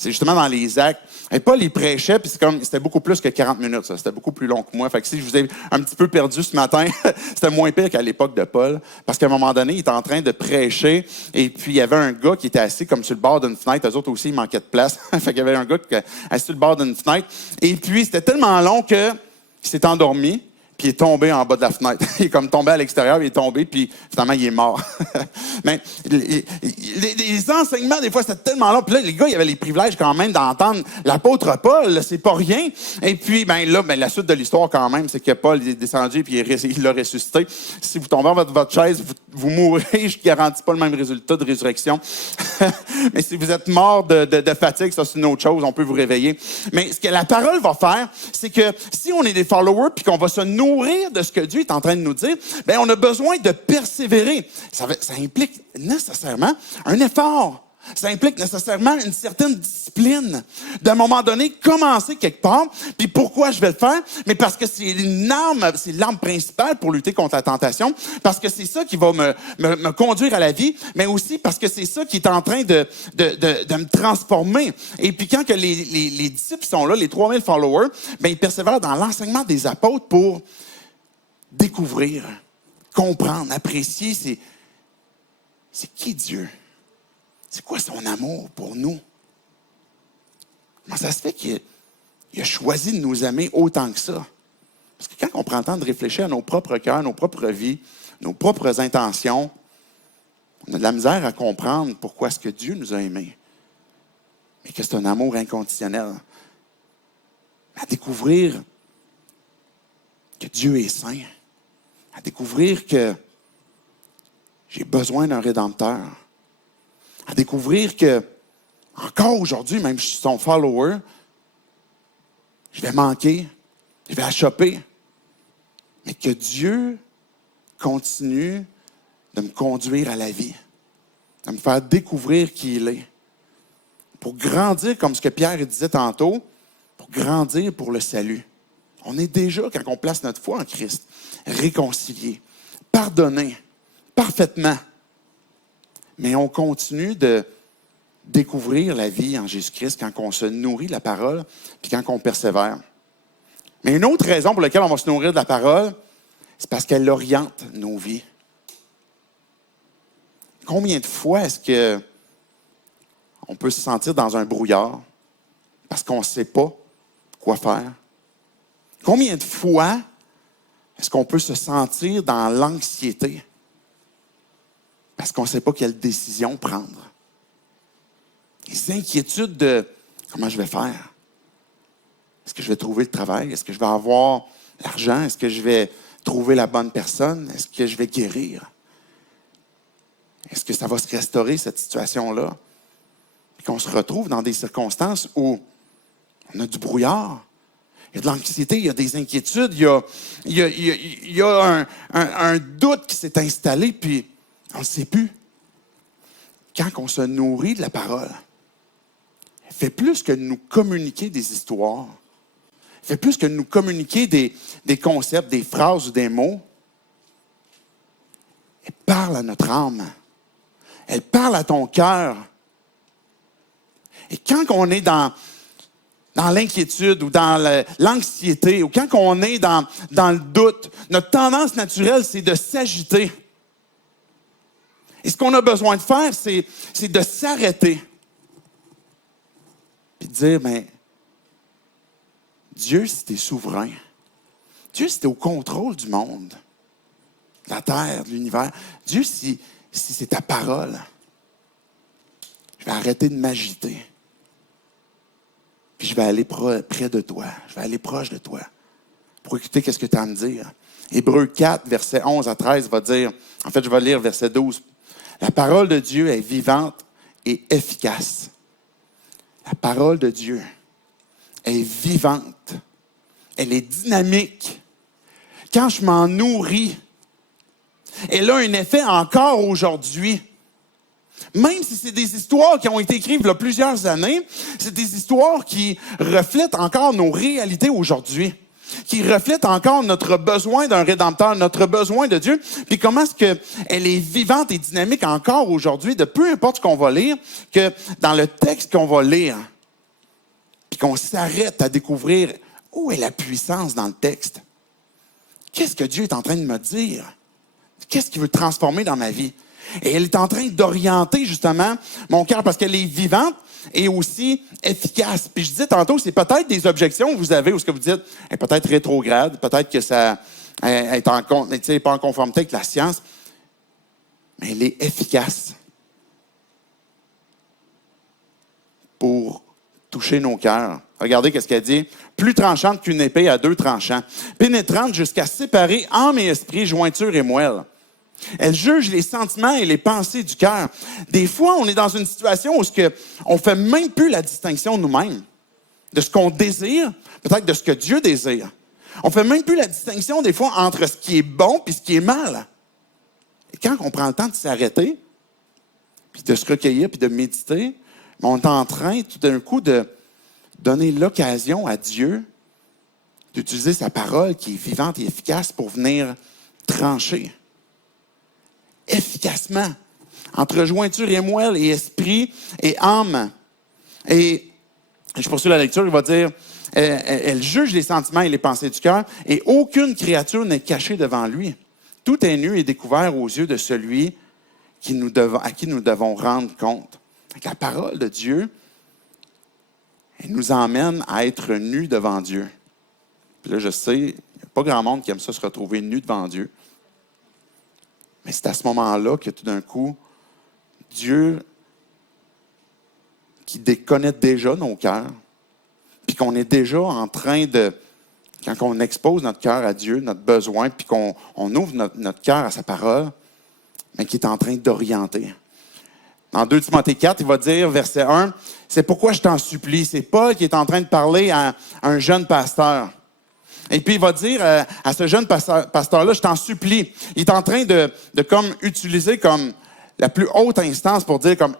C'est justement dans les Actes. Et Paul, il prêchait, puis c'était beaucoup plus que 40 minutes, ça. C'était beaucoup plus long que moi. Fait que si je vous ai un petit peu perdu ce matin, c'était moins pire qu'à l'époque de Paul. Parce qu'à un moment donné, il était en train de prêcher, et puis il y avait un gars qui était assis comme sur le bord d'une fenêtre. Eux autres aussi, ils manquaient de place. Fait qu'il y avait un gars qui était assis sur le bord d'une fenêtre. Et puis, c'était tellement long qu'il s'est endormi. Puis il est tombé en bas de la fenêtre. Il est comme tombé à l'extérieur, il est tombé, puis finalement, il est mort. Mais les enseignements, des fois, c'était tellement long. Puis là, les gars, ils avaient les privilèges quand même d'entendre l'apôtre Paul, là, c'est pas rien. Et puis, la suite de l'histoire quand même, c'est que Paul est descendu, puis il l'a ressuscité. Si vous tombez en votre chaise, vous mourrez, je ne garantis pas le même résultat de résurrection. Mais si vous êtes mort de fatigue, ça c'est une autre chose, on peut vous réveiller. Mais ce que la parole va faire, c'est que si on est des followers, puis qu'on va se nourrir de ce que Dieu est en train de nous dire, bien, on a besoin de persévérer. Ça implique nécessairement un effort. Ça implique nécessairement une certaine discipline. D'un moment donné, commencer quelque part. Puis pourquoi je vais le faire? Mais parce que c'est l'arme principale pour lutter contre la tentation. Parce que c'est ça qui va me conduire à la vie. Mais aussi parce que c'est ça qui est en train de me transformer. Et puis quand que les disciples sont là, les 3000 followers, bien, ils persévèrent dans l'enseignement des apôtres pour découvrir, comprendre, apprécier c'est qui Dieu? C'est quoi son amour pour nous? Comment ça se fait qu'il a choisi de nous aimer autant que ça? Parce que quand on prend le temps de réfléchir à nos propres cœurs, nos propres vies, nos propres intentions, on a de la misère à comprendre pourquoi est-ce que Dieu nous a aimés. Mais que c'est un amour inconditionnel. À découvrir que Dieu est saint. À découvrir que j'ai besoin d'un rédempteur. À découvrir que, encore aujourd'hui, même si je suis son follower, je vais manquer, je vais achoper, mais que Dieu continue de me conduire à la vie, de me faire découvrir qui il est, pour grandir, comme ce que Pierre disait tantôt, pour grandir pour le salut. On est déjà, quand on place notre foi en Christ, réconcilié, pardonné, parfaitement. Mais on continue de découvrir la vie en Jésus-Christ quand on se nourrit de la parole puis quand on persévère. Mais une autre raison pour laquelle on va se nourrir de la parole, c'est parce qu'elle oriente nos vies. Combien de fois est-ce que on peut se sentir dans un brouillard parce qu'on ne sait pas quoi faire? Combien de fois est-ce qu'on peut se sentir dans l'anxiété parce qu'on ne sait pas quelle décision prendre? Les inquiétudes de comment je vais faire? Est-ce que je vais trouver le travail? Est-ce que je vais avoir l'argent? Est-ce que je vais trouver la bonne personne? Est-ce que je vais guérir? Est-ce que ça va se restaurer, cette situation-là? Puis qu'on se retrouve dans des circonstances où on a du brouillard, il y a de l'anxiété, il y a des inquiétudes, il y a un doute qui s'est installé, puis on ne sait plus. Quand on se nourrit de la parole, elle fait plus que de nous communiquer des histoires, elle fait plus que de nous communiquer des concepts, des phrases ou des mots. Elle parle à notre âme. Elle parle à ton cœur. Et quand on est dans l'inquiétude ou dans l'anxiété ou quand on est dans le doute, notre tendance naturelle, c'est de s'agiter. Et ce qu'on a besoin de faire, c'est de s'arrêter. Puis de dire, bien, Dieu, si tu es souverain, Dieu, si tu es au contrôle du monde, de la terre, de l'univers, Dieu, si c'est ta parole, je vais arrêter de m'agiter. Puis je vais aller près de toi. Je vais aller proche de toi pour écouter ce que tu as à me dire. Hébreux 4, versets 11 à 13 va dire, en fait, je vais lire verset 12. La parole de Dieu est vivante et efficace. La parole de Dieu est vivante. Elle est dynamique. Quand je m'en nourris, elle a un effet encore aujourd'hui. Même si c'est des histoires qui ont été écrites il y a plusieurs années, c'est des histoires qui reflètent encore nos réalités aujourd'hui, qui reflètent encore notre besoin d'un Rédempteur, notre besoin de Dieu, puis comment est-ce qu'elle est vivante et dynamique encore aujourd'hui, de peu importe ce qu'on va lire, que dans le texte qu'on va lire, puis qu'on s'arrête à découvrir où est la puissance dans le texte. Qu'est-ce que Dieu est en train de me dire? Qu'est-ce qu'il veut transformer dans ma vie? Et elle est en train d'orienter justement mon cœur parce qu'elle est vivante et aussi efficace. Puis je disais tantôt, c'est peut-être des objections que vous avez ou ce que vous dites est peut-être rétrograde, peut-être que ça est pas en conformité avec la science, mais elle est efficace pour toucher nos cœurs. Regardez ce qu'elle dit. Plus tranchante qu'une épée à deux tranchants, pénétrante jusqu'à séparer âme et esprit, jointure et moelle. Elle juge les sentiments et les pensées du cœur. Des fois, on est dans une situation où on ne fait même plus la distinction nous-mêmes de ce qu'on désire, peut-être de ce que Dieu désire. On ne fait même plus la distinction des fois entre ce qui est bon et ce qui est mal. Et quand on prend le temps de s'arrêter, puis de se recueillir, puis de méditer, on est en train tout d'un coup de donner l'occasion à Dieu d'utiliser sa parole qui est vivante et efficace pour venir trancher efficacement entre jointure et moelle et esprit et âme. Et je poursuis la lecture, il va dire, elle juge les sentiments et les pensées du cœur et aucune créature n'est cachée devant lui. Tout est nu et découvert aux yeux de celui à qui nous devons rendre compte. Donc, la parole de Dieu, elle nous emmène à être nus devant Dieu. Puis là, je sais, il n'y a pas grand monde qui aime ça se retrouver nu devant Dieu. Mais c'est à ce moment-là que tout d'un coup, Dieu, qui connaît déjà nos cœurs, puis qu'on est déjà en train de, quand on expose notre cœur à Dieu, notre besoin, puis qu'on ouvre notre cœur à sa parole, mais qui est en train d'orienter. Dans 2 Timothée 4, il va dire, verset 1, « C'est pourquoi je t'en supplie. » C'est Paul qui est en train de parler à un jeune pasteur. Et puis il va dire à ce jeune pasteur-là, « Je t'en supplie. » Il est en train de comme utiliser comme la plus haute instance pour dire comme,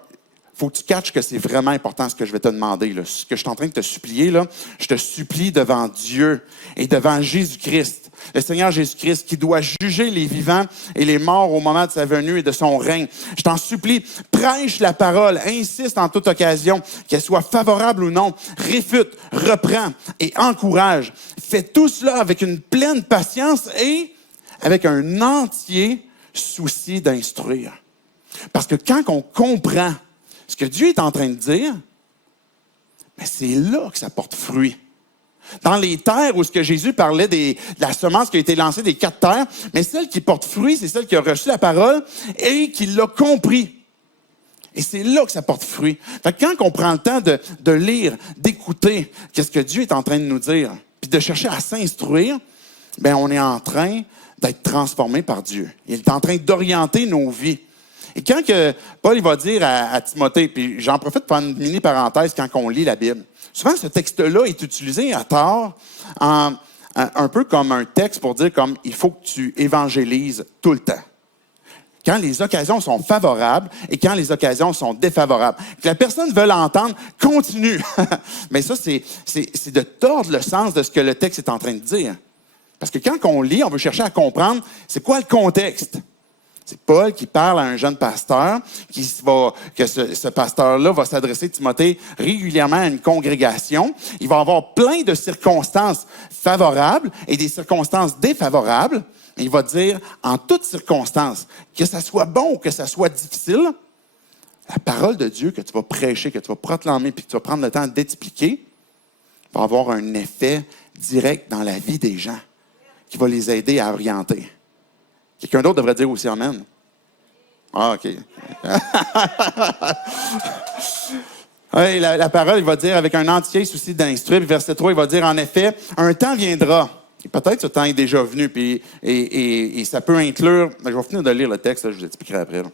faut que tu catches que c'est vraiment important ce que je vais te demander. Là. Ce que je suis en train de te supplier, là, je te supplie devant Dieu et devant Jésus-Christ, le Seigneur Jésus-Christ, qui doit juger les vivants et les morts au moment de sa venue et de son règne. Je t'en supplie, prêche la parole, insiste en toute occasion, qu'elle soit favorable ou non, réfute, reprend et encourage. Fais tout cela avec une pleine patience et avec un entier souci d'instruire. Parce que quand on comprend ce que Dieu est en train de dire, mais c'est là que ça porte fruit. Dans les terres où ce que Jésus parlait de la semence qui a été lancée des 4 terres, mais celle qui porte fruit, c'est celle qui a reçu la parole et qui l'a compris. Et c'est là que ça porte fruit. Fait que quand on prend le temps de lire, d'écouter qu'est-ce que Dieu est en train de nous dire, puis de chercher à s'instruire, bien, on est en train d'être transformé par Dieu. Il est en train d'orienter nos vies. Et quand que Paul il va dire à Timothée, puis j'en profite pour une mini-parenthèse quand on lit la Bible, souvent ce texte-là est utilisé à tort un peu comme un texte pour dire comme il faut que tu évangélises tout le temps. Quand les occasions sont favorables et quand les occasions sont défavorables. Que la personne veut l'entendre, continue. Mais ça, c'est de tordre le sens de ce que le texte est en train de dire. Parce que quand on lit, on veut chercher à comprendre c'est quoi le contexte. C'est Paul qui parle à un jeune pasteur, que ce pasteur-là va s'adresser, Timothée, régulièrement à une congrégation. Il va avoir plein de circonstances favorables et des circonstances défavorables. Et il va dire, en toutes circonstances, que ça soit bon ou que ça soit difficile, la parole de Dieu que tu vas prêcher, que tu vas proclamer, puis que tu vas prendre le temps d'expliquer, va avoir un effet direct dans la vie des gens, qui va les aider à orienter. Quelqu'un d'autre devrait dire aussi amen. Ah, OK. Oui, la parole, il va dire avec un entier souci d'instruire. Puis verset 3, il va dire, en effet, un temps viendra. Et peut-être ce temps est déjà venu, puis, et ça peut inclure... Je vais finir de lire le texte, là, je vous expliquerai après. Là.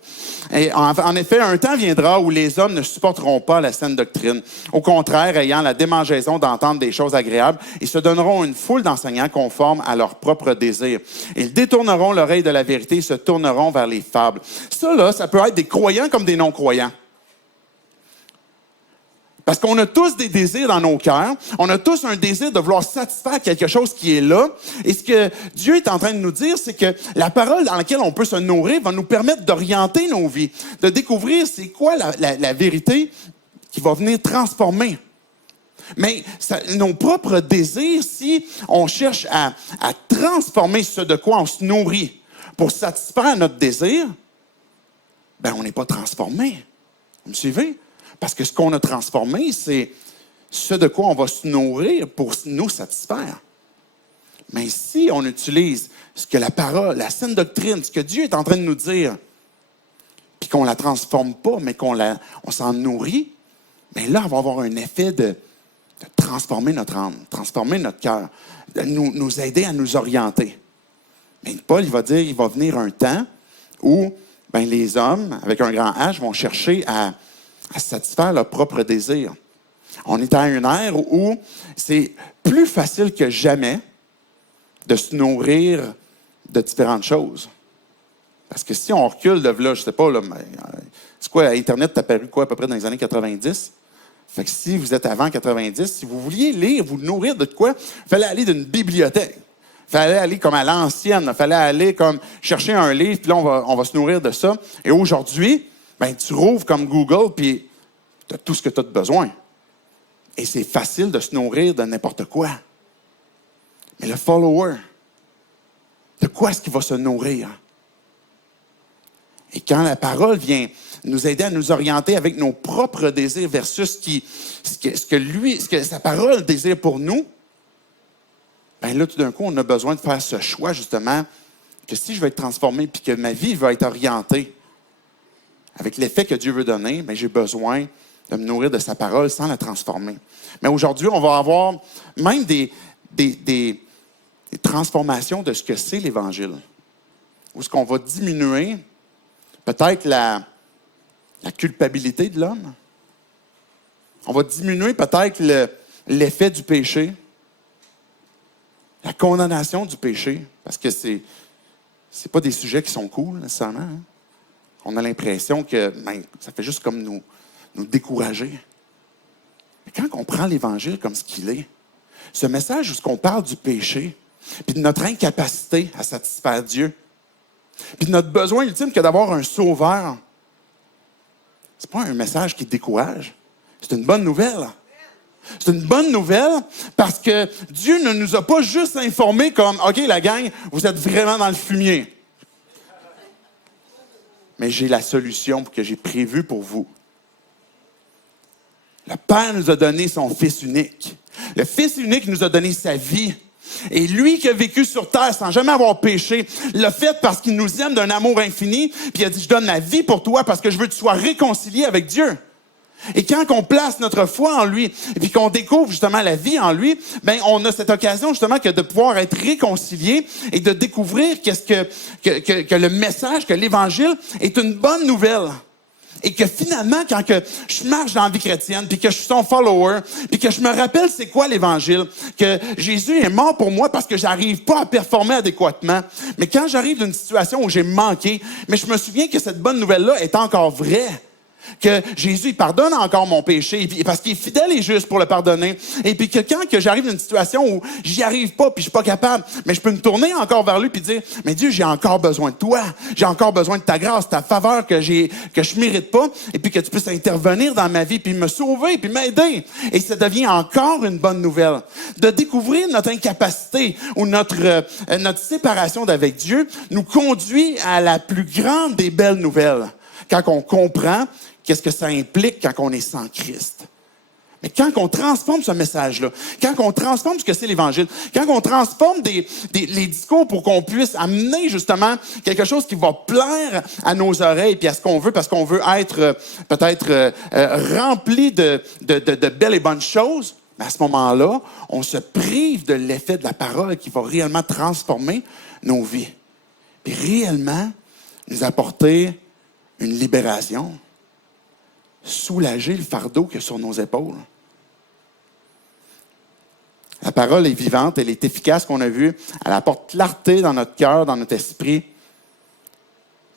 Et en effet, un temps viendra où les hommes ne supporteront pas la saine doctrine. Au contraire, ayant la démangeaison d'entendre des choses agréables, ils se donneront une foule d'enseignants conformes à leurs propres désirs. Ils détourneront l'oreille de la vérité et se tourneront vers les fables. Ça, là, ça peut être des croyants comme des non-croyants. Parce qu'on a tous des désirs dans nos cœurs. On a tous un désir de vouloir satisfaire quelque chose qui est là. Et ce que Dieu est en train de nous dire, c'est que la parole dans laquelle on peut se nourrir va nous permettre d'orienter nos vies, de découvrir c'est quoi la vérité qui va venir transformer. Mais nos propres désirs, si on cherche à transformer ce de quoi on se nourrit pour satisfaire notre désir, ben on n'est pas transformé. Vous me suivez? Parce que ce qu'on a transformé, c'est ce de quoi on va se nourrir pour nous satisfaire. Mais si on utilise ce que la parole, la saine doctrine, ce que Dieu est en train de nous dire, puis qu'on ne la transforme pas, mais on s'en nourrit, bien là, on va avoir un effet de transformer notre âme, transformer notre cœur, de nous aider à nous orienter. Mais Paul, il va dire, il va venir un temps où ben, les hommes, avec un grand H, vont chercher à satisfaire leurs propres désirs. On est à une ère où c'est plus facile que jamais de se nourrir de différentes choses. Parce que si on recule de là, je ne sais pas, là, c'est quoi, Internet est apparu quoi à peu près dans les années 90? Fait que si vous êtes avant 90, si vous vouliez lire, vous nourrir de quoi, il fallait aller d'une bibliothèque. Il fallait aller comme à l'ancienne. Il fallait aller comme chercher un livre, puis là, on va se nourrir de ça. Et aujourd'hui, ben, tu rouvres comme Google, puis tu as tout ce que tu as besoin. Et c'est facile de se nourrir de n'importe quoi. Mais le follower, de quoi est-ce qu'il va se nourrir? Et quand la parole vient nous aider à nous orienter avec nos propres désirs versus ce que sa parole désire pour nous, bien là, tout d'un coup, on a besoin de faire ce choix, justement, que si je veux être transformé puis que ma vie va être orientée avec l'effet que Dieu veut donner, bien, j'ai besoin de me nourrir de sa parole sans la transformer. Mais aujourd'hui, on va avoir même des transformations de ce que c'est l'Évangile. Où est-ce qu'on va diminuer peut-être la culpabilité de l'homme. On va diminuer peut-être l'effet du péché, la condamnation du péché, parce que c'est pas des sujets qui sont cool, nécessairement. Hein? On a l'impression que ça fait juste comme nous décourager. Mais quand on prend l'Évangile comme ce qu'il est, ce message où on parle du péché, puis de notre incapacité à satisfaire Dieu, puis de notre besoin ultime que d'avoir un sauveur, c'est pas un message qui décourage. C'est une bonne nouvelle. C'est une bonne nouvelle parce que Dieu ne nous a pas juste informés comme « OK, la gang, vous êtes vraiment dans le fumier. » Mais j'ai la solution que j'ai prévue pour vous. Le Père nous a donné son Fils unique. Le Fils unique nous a donné sa vie. Et lui qui a vécu sur terre sans jamais avoir péché, l'a fait parce qu'il nous aime d'un amour infini. Puis il a dit, je donne ma vie pour toi parce que je veux que tu sois réconcilié avec Dieu. Et quand on place notre foi en lui, et puis qu'on découvre justement la vie en lui, ben on a cette occasion justement que de pouvoir être réconcilié et de découvrir que le message, que l'Évangile est une bonne nouvelle. Et que finalement, quand que je marche dans la vie chrétienne, puis que je suis son follower, puis que je me rappelle c'est quoi l'Évangile, que Jésus est mort pour moi parce que j'arrive pas à performer adéquatement. Mais quand j'arrive d'une situation où j'ai manqué, mais je me souviens que cette bonne nouvelle-là est encore vraie. Que Jésus il pardonne encore mon péché parce qu'il est fidèle et juste pour le pardonner. Et puis que quand que j'arrive dans une situation où j'y arrive pas puis je suis pas capable, mais je peux me tourner encore vers lui puis dire mais Dieu, j'ai encore besoin de toi. J'ai encore besoin de ta grâce, ta faveur que je mérite pas et puis que tu puisses intervenir dans ma vie puis me sauver puis m'aider. Et ça devient encore une bonne nouvelle de découvrir notre incapacité ou notre séparation d'avec Dieu nous conduit à la plus grande des belles nouvelles. Quand on comprend qu'est-ce que ça implique quand on est sans Christ. Mais quand on transforme ce message-là, quand on transforme ce que c'est l'Évangile, quand on transforme les discours pour qu'on puisse amener justement quelque chose qui va plaire à nos oreilles puis à ce qu'on veut, parce qu'on veut être peut-être rempli de belles et bonnes choses, mais à ce moment-là, on se prive de l'effet de la parole qui va réellement transformer nos vies. Puis réellement nous apporter une libération, soulager le fardeau qu'il y a sur nos épaules. La parole est vivante, elle est efficace, qu'on a vu. Elle apporte clarté dans notre cœur, dans notre esprit.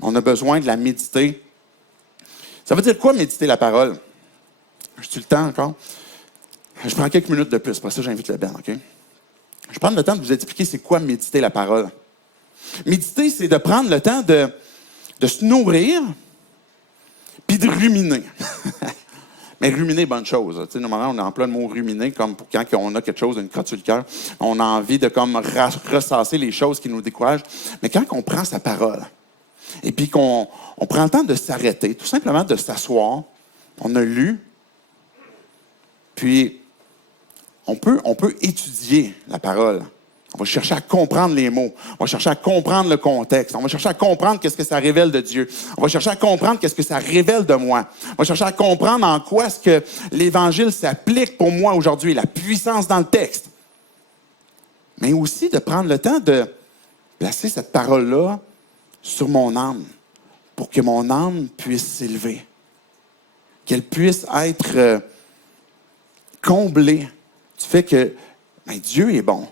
On a besoin de la méditer. Ça veut dire quoi, méditer la parole? J'ai-tu le temps encore? Je prends quelques minutes de plus. Pour ça, j'invite le Ben, OK? Je vais prendre le temps de vous expliquer c'est quoi méditer la parole. Méditer, c'est de prendre le temps de se nourrir puis de ruminer. Mais ruminer, bonne chose. Tu sais, normalement, on emploie le mot ruminer comme pour quand on a quelque chose, une crotte sur le cœur. On a envie de comme ressasser les choses qui nous découragent. Mais quand on prend sa parole, et puis qu'on prend le temps de s'arrêter, tout simplement de s'asseoir, on a lu, puis on peut étudier la parole. On va chercher à comprendre les mots. On va chercher à comprendre le contexte. On va chercher à comprendre qu'est-ce que ça révèle de Dieu. On va chercher à comprendre qu'est-ce que ça révèle de moi. On va chercher à comprendre en quoi est-ce que l'Évangile s'applique pour moi aujourd'hui, la puissance dans le texte. Mais aussi de prendre le temps de placer cette parole-là sur mon âme pour que mon âme puisse s'élever. Qu'elle puisse être comblée du fait que Dieu est bon.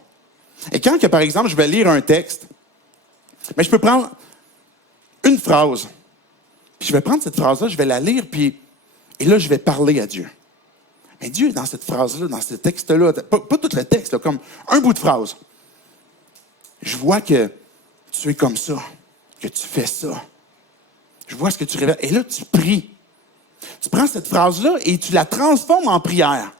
Et quand, par exemple, je vais lire un texte, je peux prendre une phrase, puis je vais prendre cette phrase-là, je vais la lire, et là, je vais parler à Dieu. Mais Dieu, dans cette phrase-là, dans ce texte-là, pas tout le texte, là, comme un bout de phrase, je vois que tu es comme ça, que tu fais ça. Je vois ce que tu révèles. Et là, tu pries. Tu prends cette phrase-là et tu la transformes en prière.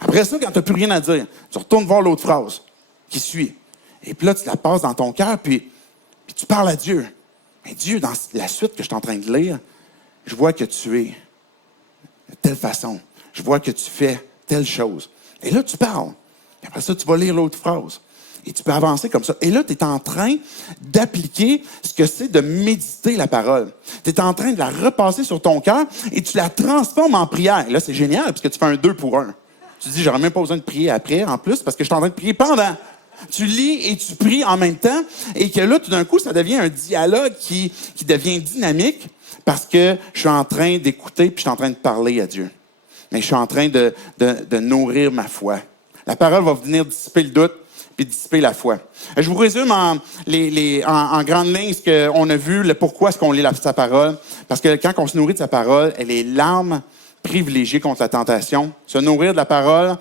Après ça, quand tu n'as plus rien à dire, tu retournes voir l'autre phrase qui suit. Et puis là, tu la passes dans ton cœur, puis tu parles à Dieu. Mais Dieu, dans la suite que je suis en train de lire, je vois que tu es de telle façon. Je vois que tu fais telle chose. Et là, tu parles. Et après ça, tu vas lire l'autre phrase. Et tu peux avancer comme ça. Et là, tu es en train d'appliquer ce que c'est de méditer la parole. Tu es en train de la repasser sur ton cœur et tu la transformes en prière. Et là, c'est génial parce que tu fais un 2 pour 1. Tu te dis, j'aurais même pas besoin de prier après, en plus, parce que je suis en train de prier pendant. Tu lis et tu pries en même temps, et que là, tout d'un coup, ça devient un dialogue qui devient dynamique parce que je suis en train d'écouter puis je suis en train de parler à Dieu. Mais je suis en train de nourrir ma foi. La parole va venir dissiper le doute puis dissiper la foi. Je vous résume en grande ligne ce qu'on a vu, le pourquoi est-ce qu'on lit sa parole. Parce que quand on se nourrit de sa parole, elle est l'arme privilégiée contre la tentation. Se nourrir de la parole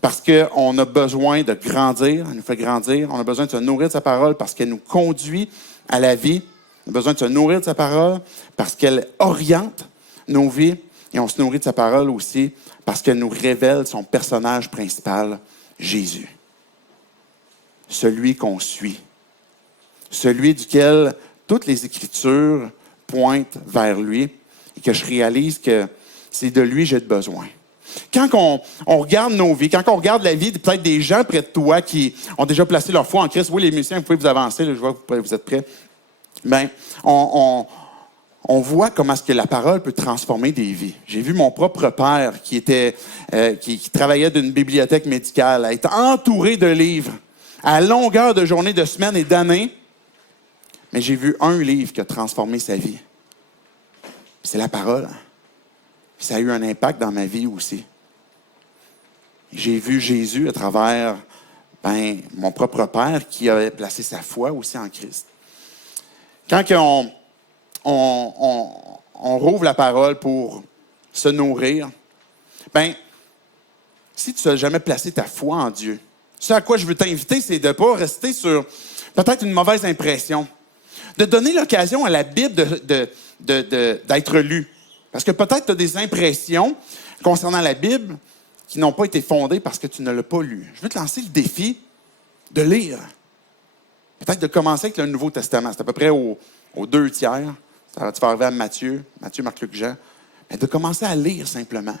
parce qu'on a besoin de grandir, elle nous fait grandir. On a besoin de se nourrir de sa parole parce qu'elle nous conduit à la vie. On a besoin de se nourrir de sa parole parce qu'elle oriente nos vies. Et on se nourrit de sa parole aussi parce qu'elle nous révèle son personnage principal, Jésus. Celui qu'on suit. Celui duquel toutes les Écritures pointent vers lui et que je réalise que c'est de lui que j'ai besoin. Quand on regarde nos vies, quand on regarde la vie peut-être des gens près de toi qui ont déjà placé leur foi en Christ, oui, les musiciens, vous pouvez vous avancer, là, je vois que vous êtes prêts. Bien, on voit comment est-ce que la parole peut transformer des vies. J'ai vu mon propre père qui travaillait d'une bibliothèque médicale, à être entouré de livres à longueur de journée, de semaines et d'années. Mais j'ai vu un livre qui a transformé sa vie. C'est la parole. Puis ça a eu un impact dans ma vie aussi. J'ai vu Jésus à travers mon propre père qui avait placé sa foi aussi en Christ. Quand on rouvre la parole pour se nourrir, si tu n'as jamais placé ta foi en Dieu, ce à quoi je veux t'inviter, c'est de ne pas rester sur peut-être une mauvaise impression. De donner l'occasion à la Bible d'être lue. Parce que peut-être tu as des impressions concernant la Bible qui n'ont pas été fondées parce que tu ne l'as pas lue. Je veux te lancer le défi de lire. Peut-être de commencer avec le Nouveau Testament. C'est à peu près aux 2 tiers. Tu vas arriver à Matthieu, Marc, Luc, Jean. Mais de commencer à lire simplement.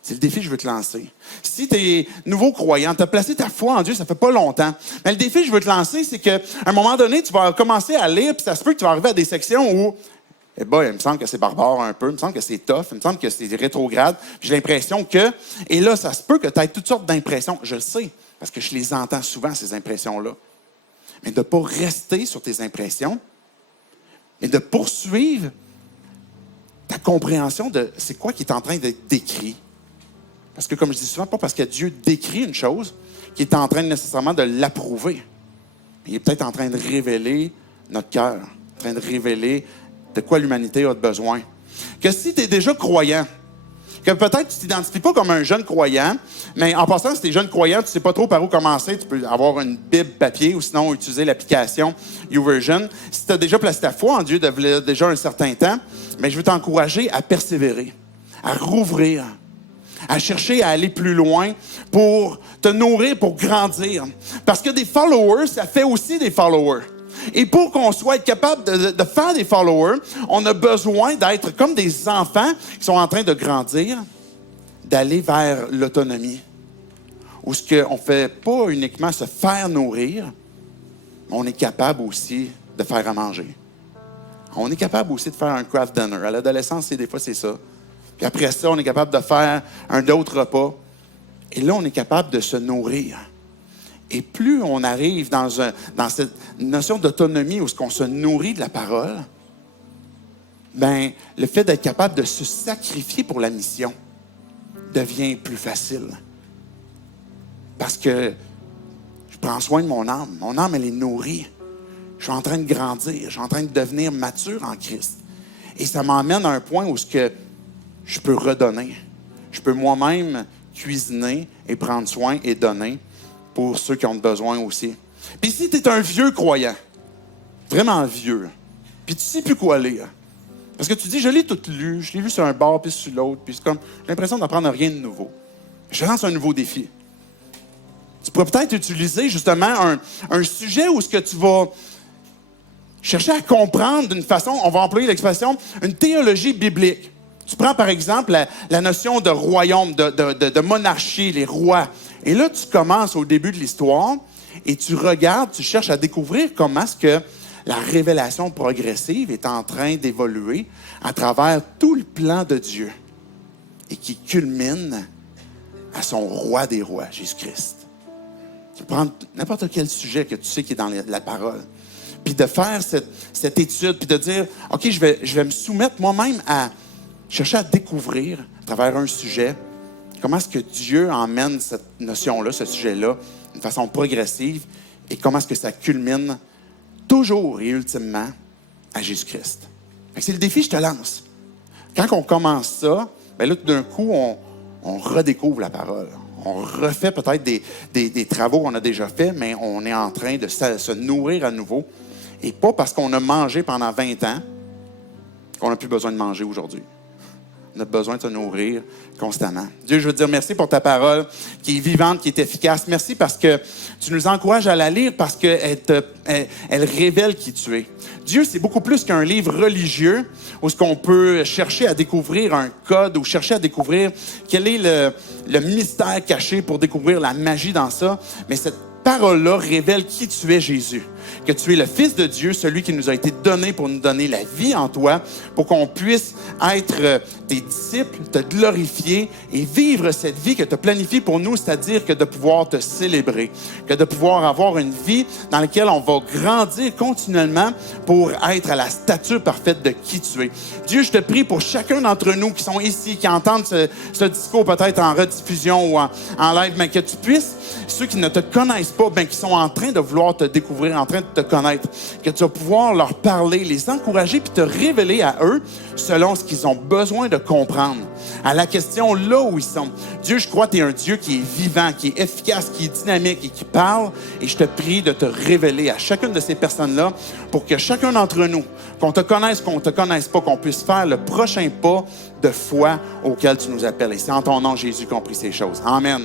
C'est le défi que je veux te lancer. Si tu es nouveau croyant, tu as placé ta foi en Dieu, ça fait pas longtemps. Mais le défi que je veux te lancer, c'est qu'à un moment donné, tu vas commencer à lire, puis ça se peut que tu vas arriver à des sections où, il me semble que c'est barbare un peu, il me semble que c'est tough, il me semble que c'est rétrograde. J'ai l'impression que, et là, ça se peut que tu aies toutes sortes d'impressions. Je le sais, parce que je les entends souvent, ces impressions-là. Mais de ne pas rester sur tes impressions, mais de poursuivre ta compréhension de c'est quoi qui est en train d'être décrit. Parce que, comme je dis souvent, pas parce que Dieu décrit une chose qu'il est en train nécessairement de l'approuver. Il est peut-être en train de révéler notre cœur, en train de révéler de quoi l'humanité a besoin. Que si tu es déjà croyant, que peut-être tu ne t'identifies pas comme un jeune croyant, mais en passant, si tu es jeune croyant, tu ne sais pas trop par où commencer, tu peux avoir une Bible papier ou sinon utiliser l'application YouVersion. Si tu as déjà placé ta foi en Dieu depuis déjà un certain temps, mais je veux t'encourager à persévérer. à rouvrir, à chercher à aller plus loin pour te nourrir, pour grandir. Parce que des followers, ça fait aussi des followers. Et pour qu'on soit capable de faire des followers, on a besoin d'être comme des enfants qui sont en train de grandir, d'aller vers l'autonomie. Où on ne fait pas uniquement se faire nourrir, mais on est capable aussi de faire à manger. On est capable aussi de faire un craft dinner. À l'adolescence, des fois, c'est ça. Puis après ça, on est capable de faire un autre repas. Et là, on est capable de se nourrir. Et plus on arrive dans cette notion d'autonomie où on se nourrit de la parole, ben, le fait d'être capable de se sacrifier pour la mission devient plus facile. Parce que je prends soin de mon âme. Mon âme, elle est nourrie. Je suis en train de grandir. Je suis en train de devenir mature en Christ. Et ça m'emmène à un point où je peux redonner. Je peux moi-même cuisiner et prendre soin et donner pour ceux qui ont besoin aussi. Puis si tu es un vieux croyant, vraiment vieux, puis tu ne sais plus quoi lire, parce que tu dis, je l'ai tout lu, je l'ai lu sur un bord puis sur l'autre, puis c'est comme, j'ai l'impression d'apprendre rien de nouveau. Je lance un nouveau défi. Tu pourrais peut-être utiliser justement un sujet où ce que tu vas chercher à comprendre d'une façon, on va employer l'expression, une théologie biblique. Tu prends par exemple la notion de royaume, de monarchie, les rois. Et là, tu commences au début de l'histoire et tu regardes, tu cherches à découvrir comment est-ce que la révélation progressive est en train d'évoluer à travers tout le plan de Dieu et qui culmine à son roi des rois, Jésus-Christ. Tu prends n'importe quel sujet que tu sais qui est dans la parole, puis de faire cette étude, puis de dire, OK, je vais me soumettre moi-même à chercher à découvrir à travers un sujet comment est-ce que Dieu emmène cette notion-là, ce sujet-là, d'une façon progressive, et comment est-ce que ça culmine toujours et ultimement à Jésus-Christ. C'est le défi que je te lance. Quand on commence ça, bien là, tout d'un coup, on redécouvre la parole. On refait peut-être des travaux qu'on a déjà faits, mais on est en train de se nourrir à nouveau. Et pas parce qu'on a mangé pendant 20 ans qu'on n'a plus besoin de manger aujourd'hui. On a besoin de se nourrir constamment. Dieu, je veux te dire merci pour ta parole qui est vivante, qui est efficace. Merci parce que tu nous encourages à la lire parce qu'elle révèle qui tu es. Dieu, c'est beaucoup plus qu'un livre religieux où ce qu'on peut chercher à découvrir un code ou chercher à découvrir quel est le mystère caché pour découvrir la magie dans ça. Mais cette parole-là révèle qui tu es, Jésus. Que tu es le Fils de Dieu, celui qui nous a été donné pour nous donner la vie en toi, pour qu'on puisse être tes disciples, te glorifier et vivre cette vie que tu as planifiée pour nous, c'est-à-dire que de pouvoir te célébrer, que de pouvoir avoir une vie dans laquelle on va grandir continuellement pour être à la stature parfaite de qui tu es. Dieu, je te prie pour chacun d'entre nous qui sont ici, qui entendent ce discours peut-être en rediffusion ou en live, mais que tu puisses, ceux qui ne te connaissent pas, bien, qui sont en train de vouloir te découvrir, en train de te connaître, que tu vas pouvoir leur parler, les encourager, puis te révéler à eux selon ce qu'ils ont besoin de comprendre. À la question là où ils sont. Dieu, je crois que tu es un Dieu qui est vivant, qui est efficace, qui est dynamique et qui parle. Et je te prie de te révéler à chacune de ces personnes-là pour que chacun d'entre nous, qu'on te connaisse pas, qu'on puisse faire le prochain pas de foi auquel tu nous appelles. Et c'est en ton nom, Jésus, qu'on prie ces choses. Amen.